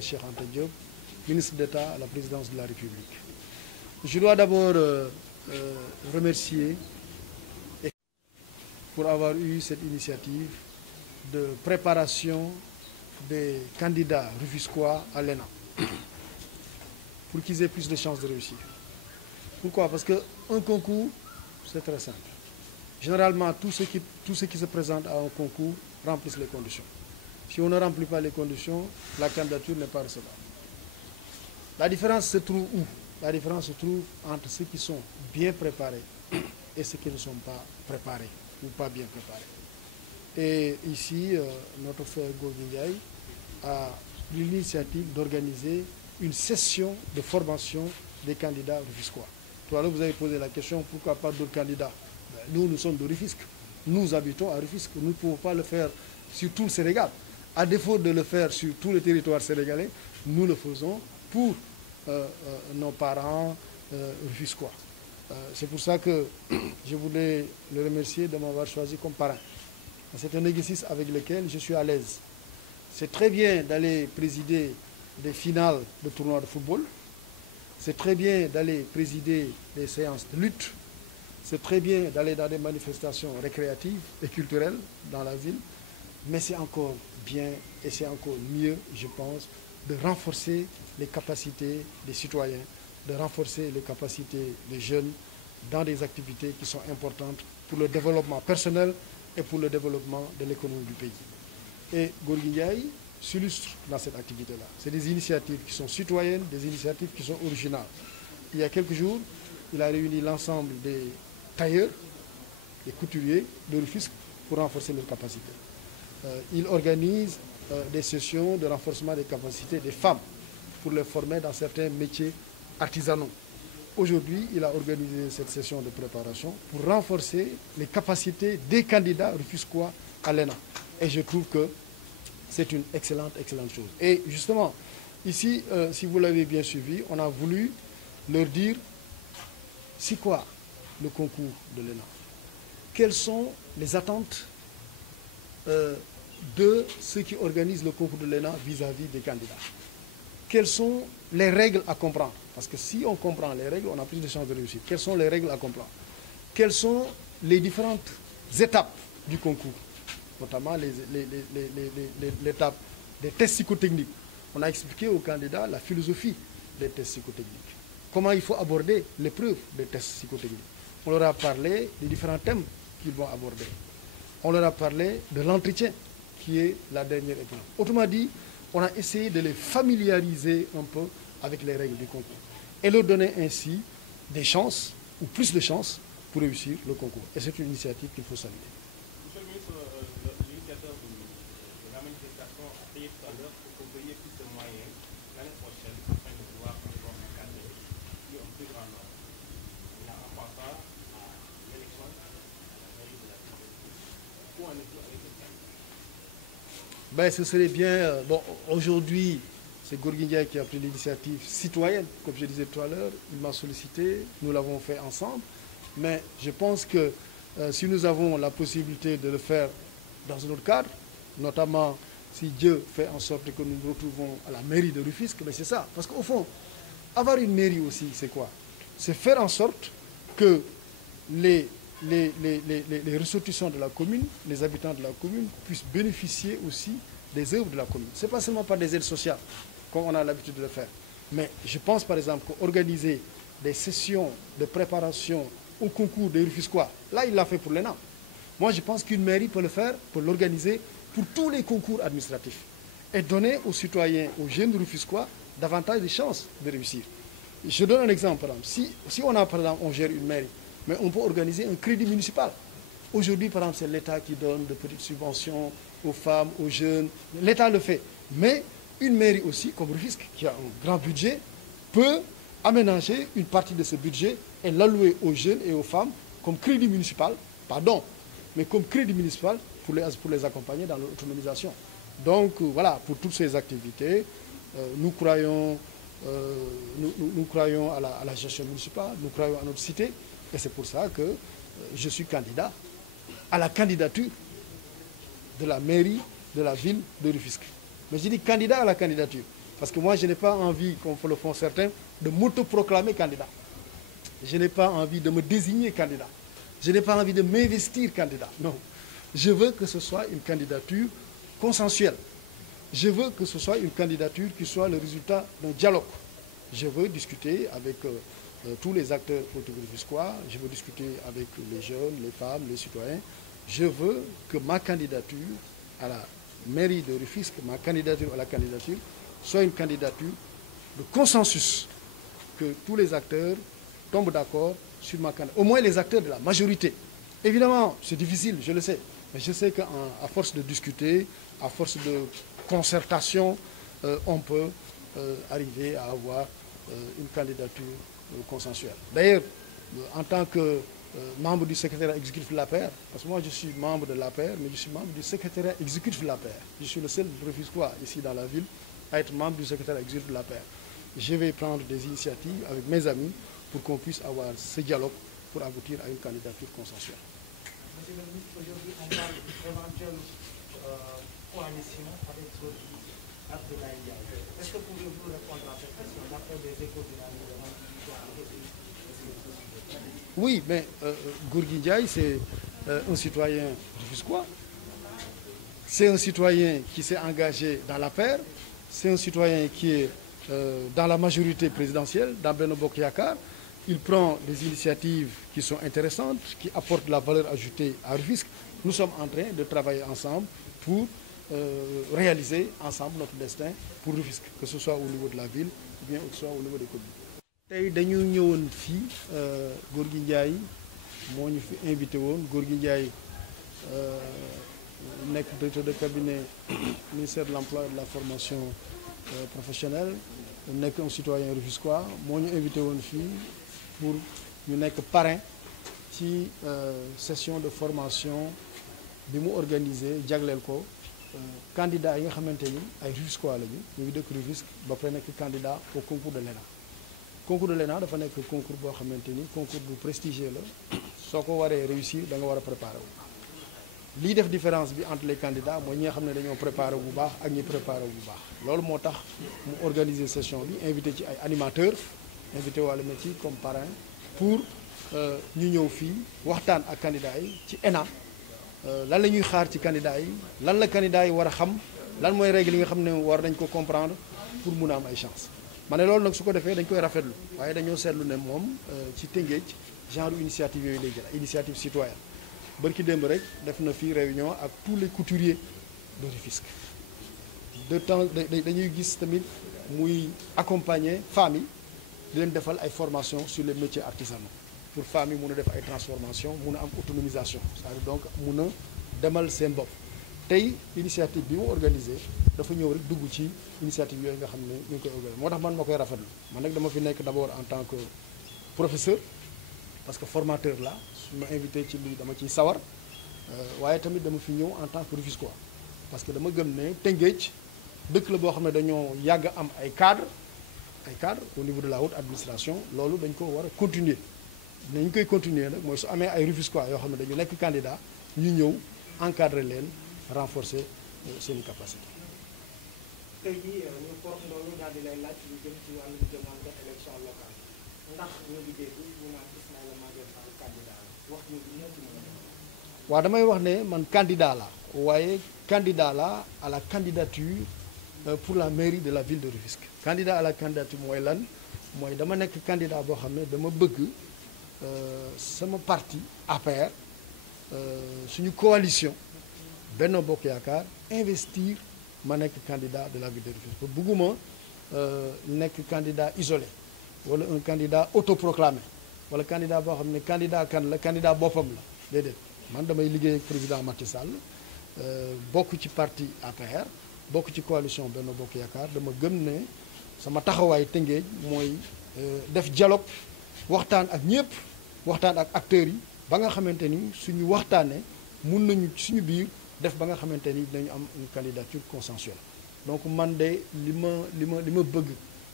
Cheikh Anta Diop, ministre d'État à la présidence de la République. Je dois d'abord remercier pour avoir eu cette initiative de préparation des candidats rufisquois à l'ENA pour qu'ils aient plus de chances de réussir. Pourquoi? Parce qu'un concours, c'est très simple. Généralement, tous ceux qui se présentent à un concours remplissent les conditions. Si on ne remplit pas les conditions, la candidature n'est pas recevable. La différence se trouve où? La différence se trouve entre ceux qui sont bien préparés et ceux qui ne sont pas préparés ou pas bien préparés. Et ici, notre frère Gorgui a pris l'initiative d'organiser une session de formation des candidats rufisquois. Tout à l'heure, vous avez posé la question, pourquoi pas d'autres candidats? Nous sommes de Rufisque. Nous habitons à Rufisque. Nous ne pouvons pas le faire sur tout le Sénégal. À défaut de le faire sur tout le territoire sénégalais, nous le faisons pour nos parents rufisquois. C'est pour ça que je voulais le remercier de m'avoir choisi comme parrain. C'est un exercice avec lequel je suis à l'aise. C'est très bien d'aller présider des finales de tournois de football. C'est très bien d'aller présider des séances de lutte. C'est très bien d'aller dans des manifestations récréatives et culturelles dans la ville. Mais c'est encore bien et c'est encore mieux, je pense, de renforcer les capacités des citoyens, de renforcer les capacités des jeunes dans des activités qui sont importantes pour le développement personnel et pour le développement de l'économie du pays. Et Gorgui Ndiaye s'illustre dans cette activité-là. C'est des initiatives qui sont citoyennes, des initiatives qui sont originales. Il y a quelques jours, il a réuni l'ensemble des tailleurs, des couturiers de Rufisque pour renforcer leurs capacités. Il organise des sessions de renforcement des capacités des femmes pour les former dans certains métiers artisanaux. Aujourd'hui, il a organisé cette session de préparation pour renforcer les capacités des candidats rufisquois à l'ENA. Et je trouve que c'est une excellente chose. Et justement, ici, si vous l'avez bien suivi, on a voulu leur dire, c'est quoi le concours de l'ENA? Quelles sont les attentes de ceux qui organisent le concours de l'ENA vis-à-vis des candidats? Quelles sont les règles à comprendre? Parce que si on comprend les règles, on a plus de chances de réussir. Quelles sont les règles à comprendre? Quelles sont les différentes étapes du concours? Notamment l'étape des tests psychotechniques. On a expliqué aux candidats la philosophie des tests psychotechniques. Comment il faut aborder l'épreuve des tests psychotechniques. On leur a parlé des différents thèmes qu'ils vont aborder. On leur a parlé de l'entretien, qui est la dernière épreuve. Autrement dit, on a essayé de les familiariser un peu avec les règles du concours et leur donner ainsi des chances, ou plus de chances, pour réussir le concours. Et c'est une initiative qu'il faut saluer. Monsieur le ministre, l'initiateur de la manifestation a payé tout à l'heure pour que vous ayez plus de moyens l'année prochaine afin de pouvoir encadrer un plus grand nombre. En passant à l'élection à la mairie de la ville de Rufisque. Où en est-il avec le candidat? Ce serait bien. Bon, aujourd'hui, c'est Gorgui Ndiaye qui a pris l'initiative citoyenne, comme je disais tout à l'heure. Il m'a sollicité, nous l'avons fait ensemble. Mais je pense que si nous avons la possibilité de le faire dans un autre cadre, notamment si Dieu fait en sorte que nous nous retrouvons à la mairie de Rufisque, mais c'est ça. Parce qu'au fond, avoir une mairie aussi, c'est quoi? C'est faire en sorte que les ressortissants de la commune, les habitants de la commune, puissent bénéficier aussi des œuvres de la commune. Ce n'est pas seulement par des aides sociales, comme on a l'habitude de le faire. Mais je pense par exemple qu'organiser des sessions de préparation au concours des Rufisquois, là il l'a fait pour l'ENA. Moi je pense qu'une mairie peut le faire, peut l'organiser pour tous les concours administratifs et donner aux citoyens, aux jeunes Rufisquois, davantage de chances de réussir. Je donne un exemple, par exemple. Si on a, par exemple, on gère une mairie, mais on peut organiser un crédit municipal. Aujourd'hui, par exemple, c'est l'État qui donne de petites subventions aux femmes, aux jeunes. L'État le fait. Mais une mairie aussi, comme Rufisque, qui a un grand budget, peut aménager une partie de ce budget et l'allouer aux jeunes et aux femmes comme crédit municipal, mais comme crédit municipal pour les accompagner dans leur autonomisation. Donc voilà, pour toutes ces activités, nous croyons à la gestion municipale, nous croyons à notre cité, et c'est pour ça que je suis candidat à la candidature de la mairie de la ville de Rufisque. Mais je dis candidat à la candidature. Parce que moi, je n'ai pas envie, comme le font certains, de m'autoproclamer candidat. Je n'ai pas envie de me désigner candidat. Je n'ai pas envie de m'investir candidat. Non. Je veux que ce soit une candidature consensuelle. Je veux que ce soit une candidature qui soit le résultat d'un dialogue. Je veux discuter avec tous les acteurs politiques rufisquois. Je veux discuter avec les jeunes, les femmes, les citoyens. Je veux que ma candidature à la mairie de Rufisque, ma candidature à la candidature, soit une candidature de consensus, que tous les acteurs tombent d'accord sur ma candidature, au moins les acteurs de la majorité. Évidemment, c'est difficile, je le sais, mais je sais qu'à force de discuter, à force de concertation, on peut arriver à avoir une candidature consensuelle. D'ailleurs, en tant que membre du secrétariat exécutif de l'APR, parce que moi je suis membre de l'APR, mais je suis membre du secrétariat exécutif de l'APR. Je suis le seul Rufisquois ici dans la ville à être membre du secrétariat exécutif de l'APR. Je vais prendre des initiatives avec mes amis pour qu'on puisse avoir ce dialogue pour aboutir à une candidature consensuelle. Monsieur le ministre, aujourd'hui on parle d'éventuelle coalition avec Abdoulaye Ndiaye. Est-ce que pouvez-vous répondre à cette question d'après des échos de la Oui, mais Gorgui Ndiaye, c'est un citoyen rufisquois. C'est un citoyen qui s'est engagé dans l'APR. C'est un citoyen qui est dans la majorité présidentielle, dans Benno Bokk Yakaar. Il prend des initiatives qui sont intéressantes, qui apportent de la valeur ajoutée à Rufisque. Nous sommes en train de travailler ensemble pour réaliser ensemble notre destin pour Rufisque, que ce soit au niveau de la ville ou bien que ce soit au niveau des communes. tey dañu ñëwoon fii Gorgui Ndiaye moo ñu fi invité woon Gorgui Ndiaye nekk directeur de cabinet ministère de l'emploi et de la formation professionnelle nekk un citoyen rufisquois moo ñu invité woon fii pour ñu nekk parrain ci session de formation bi mu organisé jagleel ko candidat yi nga xamante ni ay rufisquois lañu ñu ngi dëkk Rufisque ba pare nekk candidat au concours de l'ENA. Concours de l'ENA dafa nekk concours boo xamante ni concours bu prestigieux la soo ko waree réussir da nga war a préparer wu. lii def différence bi entre les candidats mooy ñi nga xam ne dañoo préparer bu baax ak ñi préparer bu baax loolu moo tax mu organiser session bi invité ci ay animateurs invité wàllu na ci comme parrain pour ñu ñëw fii waxtaan ak candidats yi ci ENA lan la ñuy xaar ci candidats yi lan la candidats yi war a xam lan mooy règle yi nga xam ne war nañ ko comprendre pour mun a am ay chance. ma ne loolu nag su ko defee dañ koy rafetlu waaye dañoo seetlu ne moom ci Tëngéej genre initiative yooyu lay jël initiative citoyenne bërki démb rek def na fii réunion ak tous les couturiers de Rufisque de temps dañuy gis tamit muy accompagner femmes yi di leen defal ay formation sur les métiers artisanaux pour femmes yi mun a def ay transformation mun a am autonomisation c'est-à-dire donc mun a demal seen bopp tey initiative bi mu organisé dafa ñëw rek dugg ci initiative yooyu nga xam ne ñu ngi koy organisé moo tax man ma koy rafetlu man nag dama fi nekk d'abord en tant que professeur parce que formateur la su ma invité ci lii dama ciy sawar waaye tamit dama fi ñëw en tant que Rufisquois parce que dama gëm ne Tëngéej dëkk la boo xam ne dañoo yàgg am ay cadres au niveau de la haute administration loolu dañ ko war a continuer nañ koy continuer nag mooy su amee ay Rufisquois yoo xam ne dañu nekk candidat ñu ñëw encadrer leen renforcer seen capacité. tey jii ñu foofu loolu daal di lay laaj lu jëm ci wàllu demande élection locale ndax ñu ngi dégg ñu naan Ismaïla Madior Fall candidat la wax ñu ñoo ci mën a. waaw damay wax ne man candidat la waaye candidat la à la candidature pour la mairie de la ville de Rufisque. candidat à la candidature mooy lan mooy dama nekk candidat boo xam ne dama bëgg sama parti APR suñu coalition. Benno Bokk Yakaar investir ma nekk candidat de la ville de Rufisque bëgguma nekk candidat isolé wala un candidat autoproclamé wala candidat boo xam ne candidat kan la candidat boppam la déedéet man damay liggéey ak président Macky Sall bokk ci parti APR bokk ci coalition Benno Bokk Yakaar dama gëm ne sama taxawaay Tëngéej mooy def dialogue waxtaan ak ñëpp waxtaan ak acteurs yi ba nga xamante ni suñu waxtaanee mun nañu suñu biir def ba nga xamante ni dinañu am une candidature consensuelle donc man de li ma bëgg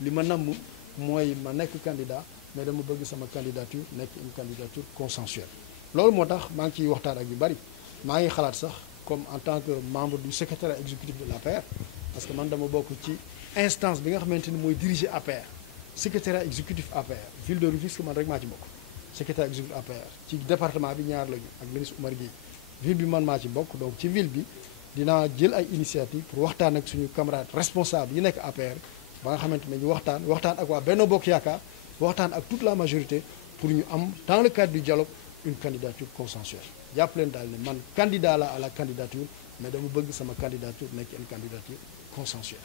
li ma namm mooy ma nekk candidat mais dama bëgg sama candidature nekk une candidature consensuelle loolu moo tax maa ngi ciy waxtaan ak yu bari maa ngi xalaat sax comme en tant que membre du secrétariat exécutif de l'APR parce que man dama bokk ci instance bi nga xamante ni mooy diriger APR secrétariat exécutif APR ville de Rufisque man rek maa ci bokk secrétaire exécutif APR ci département bi ñaar lañu ak ministre Oumar Gueye ville bi man maa ci bokk donc ci ville bi dinaa jël ay initiative pour waxtaan ak suñu camarade responsable yi nekk APR ba nga xamante ne ñu waxtaan ak waa Benno Bokk Yaakaar waxtaan ak toute la majorité pour ñu am dans le cadre du dialogue une candidature consensuelle jàpp leen daal ne man candidat la à la candidature mais dama bëgg sama candidature nekk une candidature consensuelle